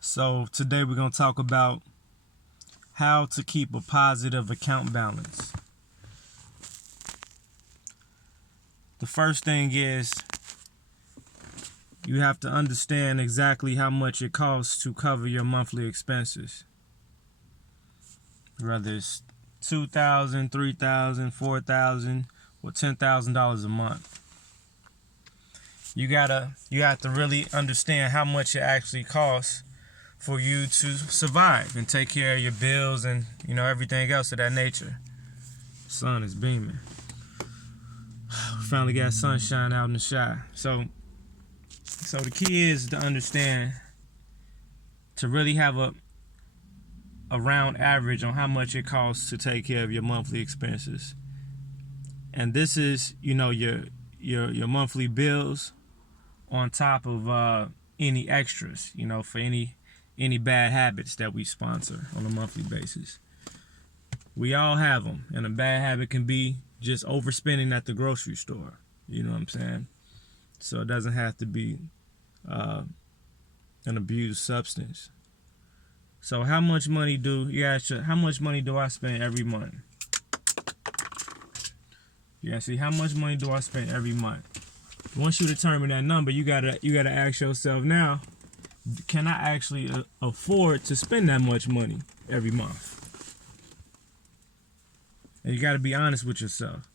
So today we're going to talk about how to keep a positive account balance. The first thing is you have to understand exactly how much it costs to cover your monthly expenses. Whether it's $2,000, $3,000, $4,000, or $10,000 a month. You have to really understand how much it actually costs for you to survive and take care of your bills and everything else of that nature. Sun is beaming. We finally got sunshine out in the shy. So the key is to understand, to really have a round average on how much it costs to take care of your monthly expenses. And this is your monthly bills on top of any extras, for any bad habits that we sponsor on a monthly basis. We all have them, and a bad habit can be just overspending at the grocery store. You know what I'm saying? So it doesn't have to be an abused substance. So how much money do I spend every month? See, how much money do I spend every month? Once you determine that number, you gotta ask yourself now, can I actually afford to spend that much money every month? And you gotta be honest with yourself.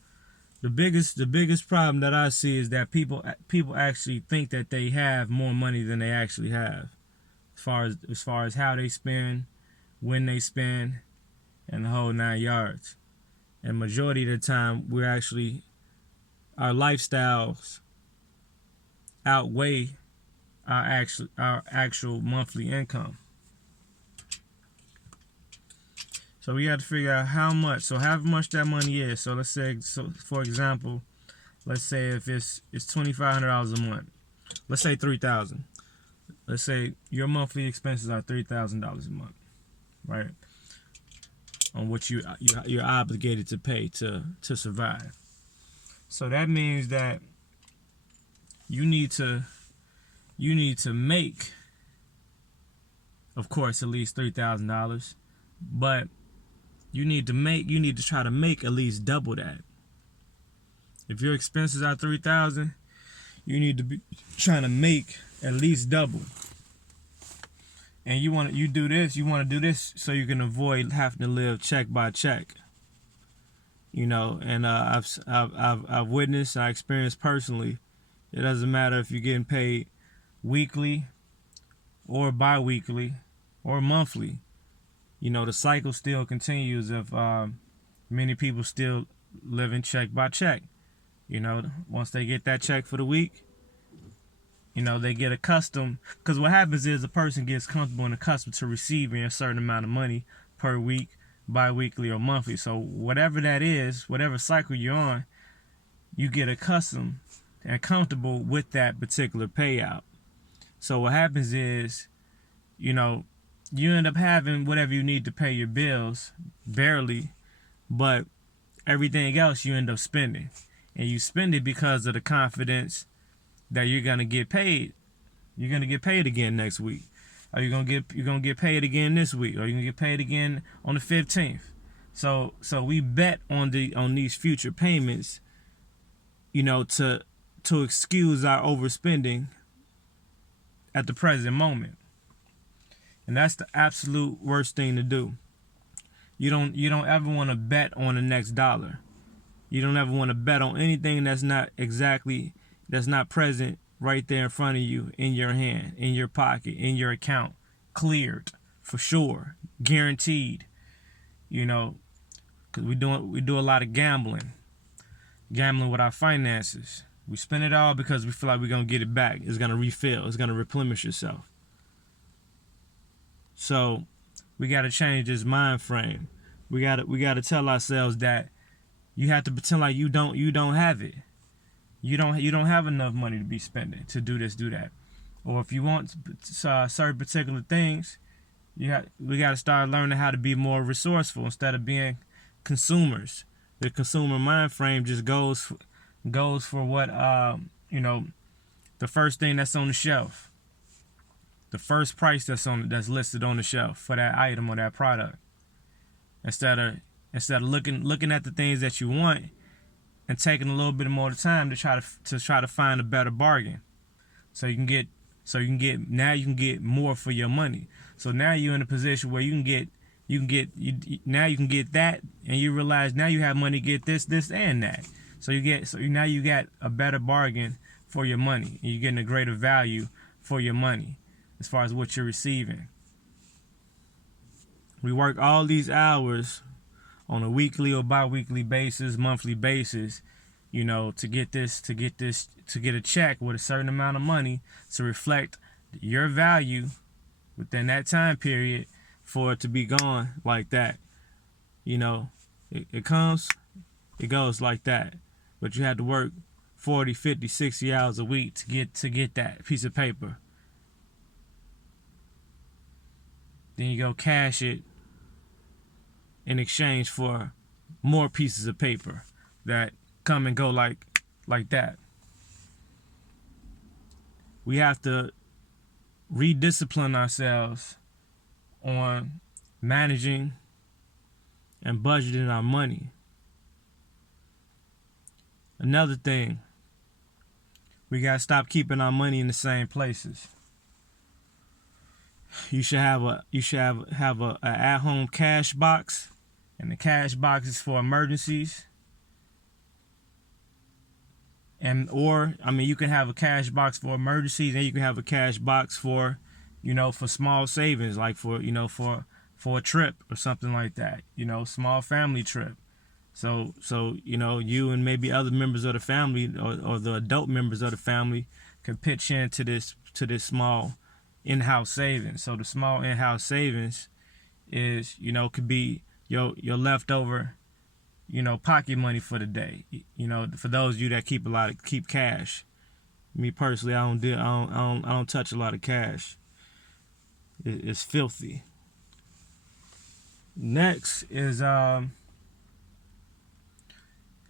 The biggest problem that I see is that people actually think that they have more money than they actually have, as far as how they spend, when they spend, and the whole 9 yards. And majority of the time, our lifestyles outweigh our actual monthly income. So we got to figure out how much that money is. So let's say, for example, let's say if it's $2,500 a month. Let's say $3,000. Let's say your monthly expenses are $3,000 a month, right? On which you're obligated to pay to survive. So that means that you need to make, of course, at least $3,000, but you need to try to make at least double that. If your expenses are $3,000, you need to be trying to make at least double. And you want to do this so you can avoid having to live check by check. And I've witnessed, I experienced personally. It doesn't matter if you're getting paid weekly or bi-weekly or monthly. The cycle still continues if many people still living check by check. Once they get that check for the week, they get accustomed. Because what happens is a person gets comfortable and accustomed to receiving a certain amount of money per week, bi-weekly, or monthly. So whatever that is, whatever cycle you're on, you get accustomed and comfortable with that particular payout. So what happens is, you end up having whatever you need to pay your bills, barely, but everything else you end up spending. And you spend it because of the confidence that you're gonna get paid. You're gonna get paid again next week. Or you're gonna get paid again this week, or you're gonna get paid again on the 15th. So we bet on these future payments, to excuse our overspending at the present moment. And that's the absolute worst thing to do. You don't ever want to bet on the next dollar. You don't ever want to bet on anything that's not present right there in front of you, in your hand, in your pocket, in your account, cleared for sure, guaranteed. Because we do a lot of gambling with our finances. We spend it all because we feel like we're gonna get it back. It's gonna refill. It's gonna replenish itself. So we got to change this mind frame. We got to tell ourselves that you have to pretend like you don't have it. You don't have enough money to be spending to do this, do that. Or if you want certain particular things, We got to start learning how to be more resourceful instead of being consumers. The consumer mind frame just goes for what the first thing that's on the shelf, the first price that's listed on the shelf for that item or that product. Instead of looking at the things that you want and taking a little bit more time to try to find a better bargain, so you can get now you can get more for your money. So now you're in a position where now you can get that, and you realize now you have money to get this, and that. So now you got a better bargain for your money, and you're getting a greater value for your money as far as what you're receiving. We work all these hours on a weekly or bi-weekly basis, monthly basis, to get a check with a certain amount of money to reflect your value within that time period for it to be gone like that. It goes like that. But you had to work 40, 50, 60 hours a week to get that piece of paper. Then you go cash it in exchange for more pieces of paper that come and go like that. We have to rediscipline ourselves on managing and budgeting our money. Another thing, we gotta stop keeping our money in the same places. You should have a at-home cash box, and the cash box is for emergencies. You can have a cash box for emergencies, and you can have a cash box for small savings, like for a trip or something like that. Small family trip. So you and maybe other members of the family or the adult members of the family can pitch into this small in-house savings. So the small in-house savings is could be your leftover pocket money for the day. For those of you that keep cash. Me personally, I don't touch a lot of cash. It's filthy. Next is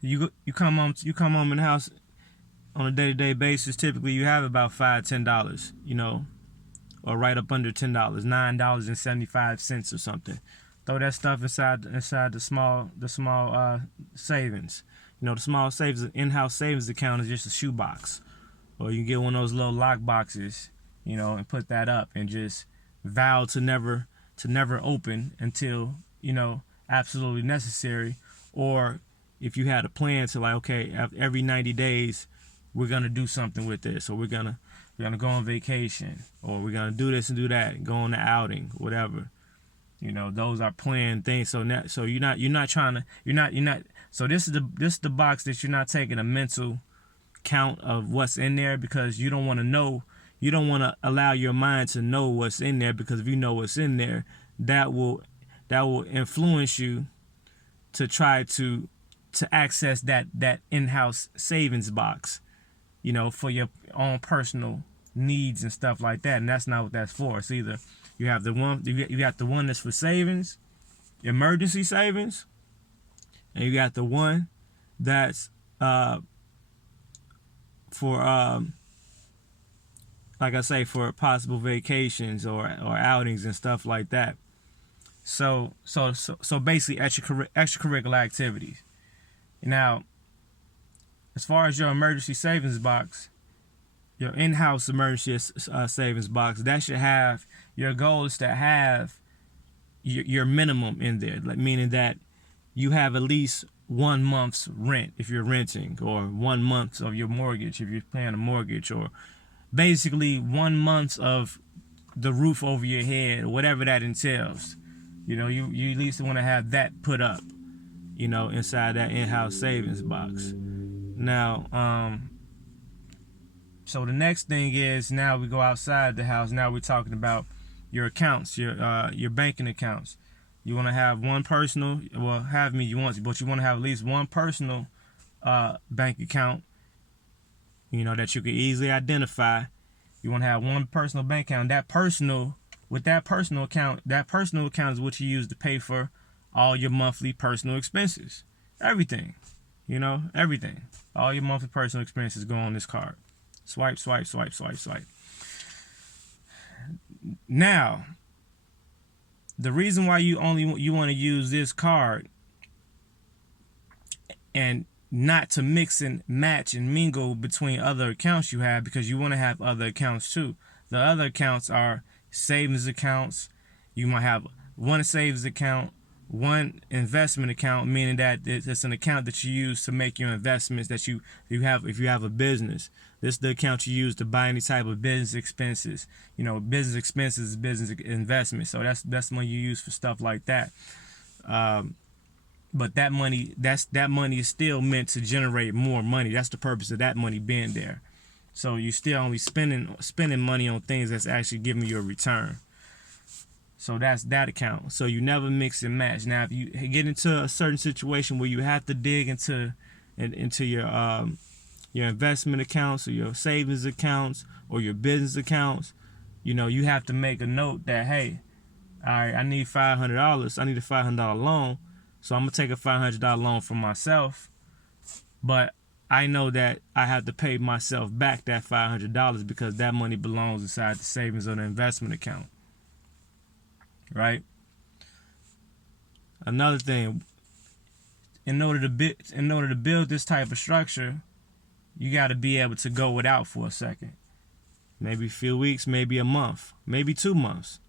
you come home in the house on a day-to-day basis. Typically, you have about $5-10, or right up under $10, $9.75 or something. Throw that stuff inside the small savings. The small savings in-house savings account is just a shoebox, or you can get one of those little lock boxes, and put that up and just vow to never open until absolutely necessary, or if you had a plan to okay, every 90 days we're gonna do something with this, or we're gonna go on vacation, or we're gonna do this and do that, and go on an outing, whatever. Those are planned things. So you're not trying to. So this is the box that you're not taking a mental count of what's in there, because you don't want to know. You don't want to allow your mind to know what's in there, because if you know what's in there, that will influence you to try to access that in-house savings box, for your own personal needs and stuff like that. And that's not what that's for. It's either you got the one that's for savings, emergency savings, and you got the one that's for like I say, for possible vacations or outings and stuff like that. So basically extracurricular activities. Now, as far as your emergency savings box, your in-house emergency savings box, that should have, your goal is to have your minimum in there, meaning that you have at least 1 month's rent if you're renting, or 1 month of your mortgage if you're paying a mortgage, or basically 1 month of the roof over your head, or whatever that entails. You at least want to have that put up, inside that in-house savings box. Now, so the next thing is, now we go outside the house. Now we're talking about your accounts, your banking accounts. You want to have one personal, but you want to have at least one personal bank account, that you can easily identify. You want to have one personal bank account. That personal with that personal account is what you use to pay for all your monthly personal expenses. Everything. Everything. All your monthly personal expenses go on this card. Swipe, swipe, swipe, swipe, swipe. Now, the reason why you want to use this card and not to mix and match and mingle between other accounts you have, because you want to have other accounts too. The other accounts are savings accounts. You might have one savings account, one investment account, meaning that it's an account that you use to make your investments that you have if you have a business. This is the account you use to buy any type of business expenses. Business expenses, business investments. So that's the money you use for stuff like that. But that money is still meant to generate more money. That's the purpose of that money being there. So you still only spending money on things that's actually giving you a return. So that's that account. So you never mix and match. Now, if you get into a certain situation where you have to dig into your investment accounts or your savings accounts or your business accounts, you have to make a note that, hey, all right, I need $500. I need a $500 loan. So I'm going to take a $500 loan for myself. But I know that I have to pay myself back that $500 because that money belongs inside the savings or the investment account. Right? Another thing, in order to build this type of structure, you got to be able to go without for a second. Maybe a few weeks, maybe a month, maybe 2 months.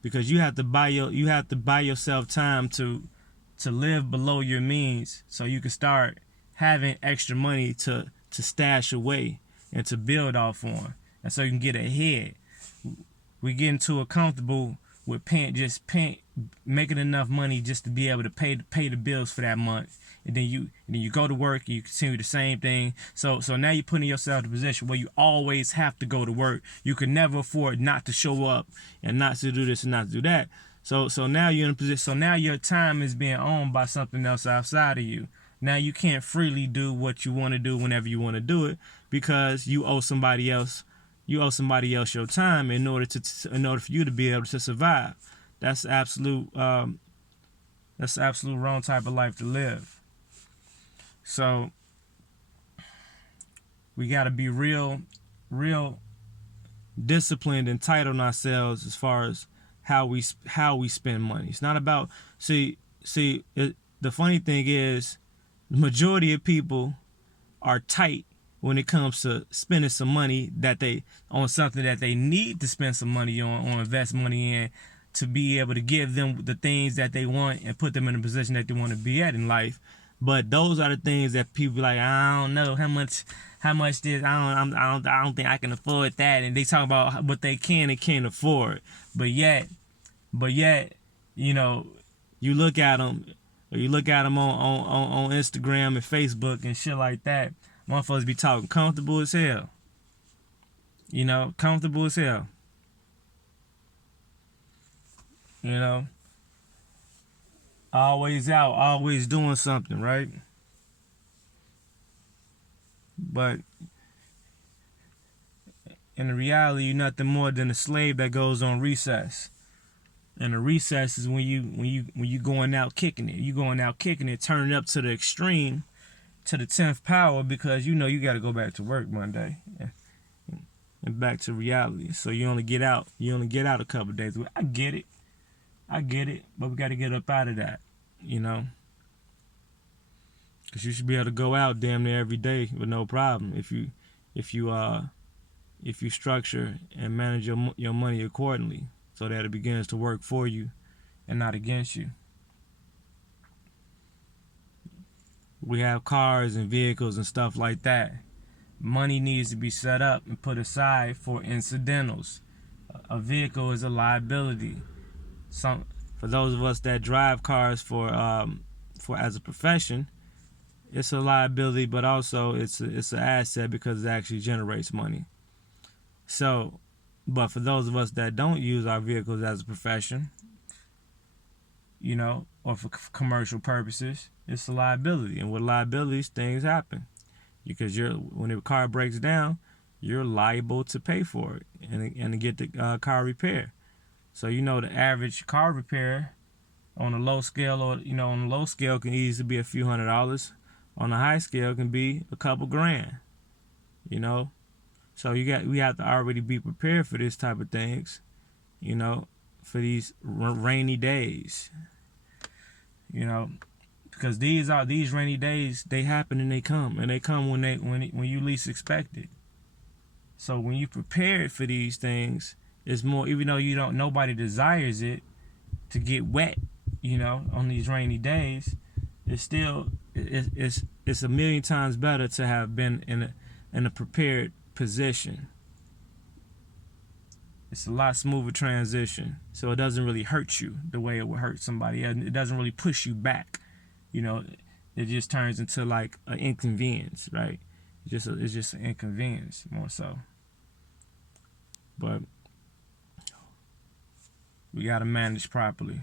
Because you have to buy yourself time to live below your means so you can start having extra money to stash away and to build off on. And so you can get ahead. We get into a comfortable with making enough money just to be able to pay the bills for that month. And then you go to work and you continue the same thing. So now you're putting yourself in a position where you always have to go to work. You can never afford not to show up and not to do this and not to do that. So now you're in a position. So now your time is being owned by something else outside of you. Now you can't freely do what you want to do whenever you want to do it because you owe somebody else. You owe somebody else your time in order for you to be able to survive. That's absolute wrong type of life to live. So we got to be real disciplined and tight on ourselves as far as how we spend money. It's not about the funny thing is the majority of people are tight when it comes to spending some money on something that they need to spend some money on or invest money in to be able to give them the things that they want and put them in a position that they want to be at in life. But those are the things that people like, I don't know how much this, I don't think I can afford that. And they talk about what they can and can't afford. But yet, you look at them, or you look at them on Instagram and Facebook and shit like that. Motherfuckers be talking comfortable as hell. Comfortable as hell. Always out, always doing something, right? But in the reality, you're nothing more than a slave that goes on recess. And the recess is when you going out kicking it. You going out kicking it, turning up to the extreme, to the 10th power, because you got to go back to work Monday and back to reality. So you only get out a couple of days. I get it, but we got to get up out of that, because you should be able to go out damn near every day with no problem if you structure and manage your money accordingly, so that it begins to work for you and not against you. We have cars and vehicles and stuff like that. Money needs to be set up and put aside for incidentals. A vehicle is a liability. For those of us that drive cars for as a profession, it's a liability, but also it's an asset because it actually generates money. So, but for those of us that don't use our vehicles as a profession, or for commercial purposes, it's a liability. And with liabilities, things happen. Because when the car breaks down, you're liable to pay for it and to get the car repaired. So the average car repair on a low scale, or on a low scale, can easily be a few $100s. On a high scale, can be a couple grand. So we have to already be prepared for this type of things. For these rainy days. Because these rainy days, they happen and they come when you least expect it. So when you prepared for these things, it's more, even though nobody desires it to get wet, on these rainy days, it's still it's a million times better to have been in a prepared position. It's a lot smoother transition, so it doesn't really hurt you the way it would hurt somebody else. It doesn't really push you back. It just turns into like an inconvenience, right? It's just an inconvenience more so. But we gotta manage properly.